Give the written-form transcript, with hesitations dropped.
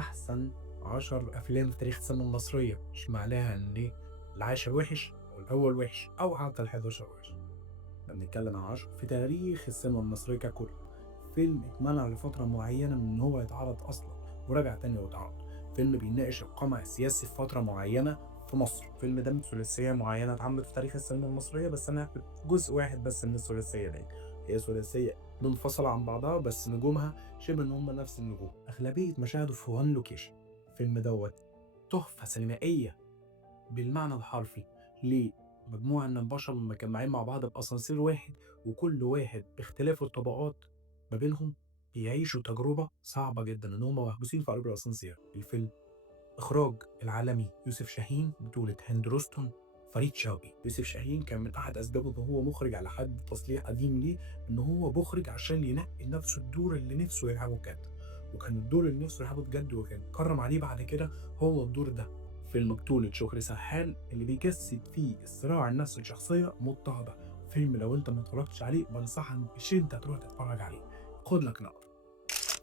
أحسن 10 أفلام في تاريخ السينما المصرية، مش معناها إن العاشر وِحِش أو الأول وِحِش أو حتى ال11 وِحِش، إحنا بنتكلم عن 10 في تاريخ السينما المصرية ككل. فيلم اتمنع لفترة معينة من إن هو يتعرض أصلًا ورجع تاني واتعرض. فيلم بيناقش القمع السياسي في فترة معينة في مصر. الفيلم ده من ثلاثية معينة اتعملت في تاريخ السينما المصرية، بس أنا هاخد جزء واحد بس من الثلاثية ديّة. هي ثلاثية منفصلة عن بعضها بس نجومها شبه إن هم نفس النجوم. أغلبية مشاهده في one location. الفيلم دوّة تحفة سينمائية بالمعنى الحرفي. ليه؟ مجموعة من البشر متجمعين مع بعض بأسانسير واحد، وكل واحد باختلاف الطبقات ما بينهم بيعيشوا تجربة صعبة جدًا إن هم محبوسين في قلب الأسانسير. الفيلم إخراج العالمي يوسف شاهين، بطولة هند رستم، فريد شوقي. يوسف شاهين كان من أحد أسبابه إن هو مخرج على حد تصريح قديم ليه إن هو مخرج عشان ينقي لنفسه الدور اللي نفسه يلعبه بجد، وكان الدور اللي نفسه يلعبه بجد وكان اتكرم عليه بعد كده هو الدور ده. فيلم بطولة شكري سرحان اللي بيجسد فيه الصراع النفسي لشخصية مضطهدة. فيلم لو أنت ما اتفرجتش عليه بنصحك بشدة تروح تتفرج عليه. خد لك نقطة.